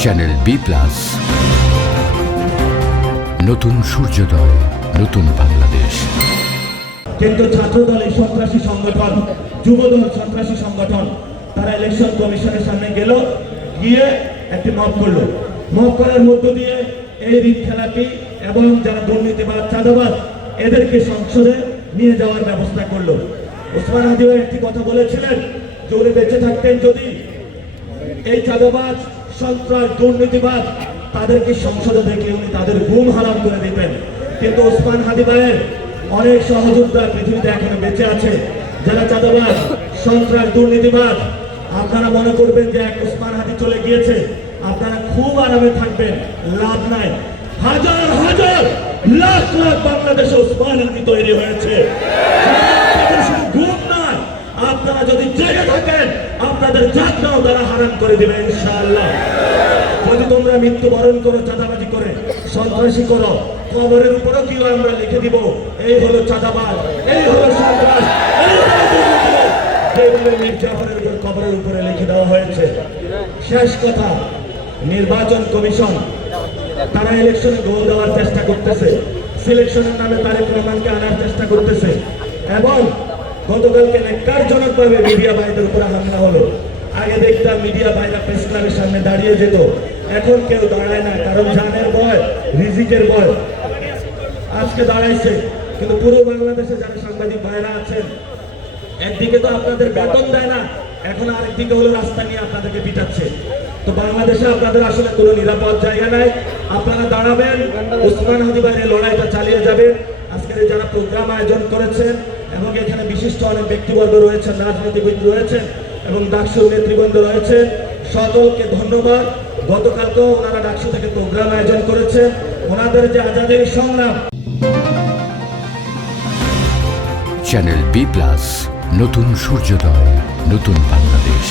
Channel B plus, নতুন সূর্যোদয়, নতুন বাংলাদেশ। কিন্তু ছাত্রদল এই সন্ত্রাসী সংগঠন, যুবদল সন্ত্রাসী সংগঠন, তারা ইলেকশন কমিশনের সামনে গেল, গিয়ে একটি মব করলো। মব করার মধ্য দিয়ে এই ঋণ খেলাপি এবং যারা দুর্নীতিবাদ, চাঁদাবাদ, এদেরকে সংসদে নিয়ে যাওয়ার ব্যবস্থা করলো। ওসমান হাদি ভাই একটি কথা বলেছিলেন যে উনি বেঁচে থাকতেন যদি এই চাঁদাবাজ, সন্ত্রাস, দুর্নীতিবাদ তাদেরকে সংসদে দেখে উনি তাদের ঘুম হারাম করে দিতেন। কিন্তু ওসমান হাদি ভাইয়ের অনেক সহযোদ্ধা পৃথিবীতে এখনো বেঁচে আছে, যারা চাঁদাবাজ, সন্ত্রাস, দুর্নীতিবাদ। আপনারা মনে করবেন যে এক ওসমান হাদি চলে গিয়েছে, আপনারা খুব আরামে থাকবেন, লাভ নাই। হাজার হাজার লাখ লাখ বাংলাদেশে ওসমান হাদি তৈরি হয়েছে। ঘুম নয়, আপনারা যদি জেগে থাকেন আপনাদের জাতটাও তারা হারাম করে দিবে ইনশাআল্লাহ। যদি তোমরা মৃত্যুবরণ করো চাঁদাবাজি করে, সন্ত্রাসী করো, কবরের উপরও কি আমরা লিখে দিব এই হলো চাঁদাবাজ, এই হলো সন্ত্রাস, এই হলো দুর্নীতিবাজ। যেভাবে মীর জাফরের উপর কবরের উপরে লিখে দেওয়া হয়েছে। শেষ কথা, নির্বাচন কমিশন তারা ইলেকশনে গোল দেওয়ার চেষ্টা করতেছে, সিলেকশনের নামে তারেক রহমানকে আনার চেষ্টা করতেছে, এবং গতকালকে ন্যাক্কারজনকভাবে মিডিয়া ভাইদের উপরে হামলা হলো। আগে দেখতাম মিডিয়া ভাইরা প্রেস ক্লাবের সামনে দাঁড়িয়ে যেত, এখন কেউ দাঁড়ায় না, কারণ জানের ভয়, রিজিকের ভয়। আজকে দাঁড়াইছে, কিন্তু পুরো বাংলাদেশে যারা সাংবাদিক ভাইরা আছেন, একদিকে তো আপনাদের বেতন দেয় না, এখন আরেকদিকে হলো রাস্তা নিয়ে আপনাদেরকে পিটাচ্ছে। তো বাংলাদেশে আপনাদের আসলে কোনো নিরাপদ জায়গা নাই। আপনারা দাঁড়াবেন, ওসমান হাদি ভাইয়ের লড়াইটা চালিয়ে যাবেন। আজকের যারা প্রোগ্রাম আয়োজন করেছেন এবং এখানে বিশিষ্ট অনেক ব্যক্তিবর্গ রয়েছেন, রাজনীতিবিদ রয়েছেন এবং ডাকসু নেতৃবৃন্দ রয়েছেন, সকলকে ধন্যবাদ। গতকালকেও ওনারা ডাকসু থেকে প্রোগ্রাম আয়োজন করেছেন, ওনাদের যে আজাদের সংগ্রাম। চ্যানেল বি প্লাস, নতুন সূর্যোদয়, নতুন বাংলাদেশ।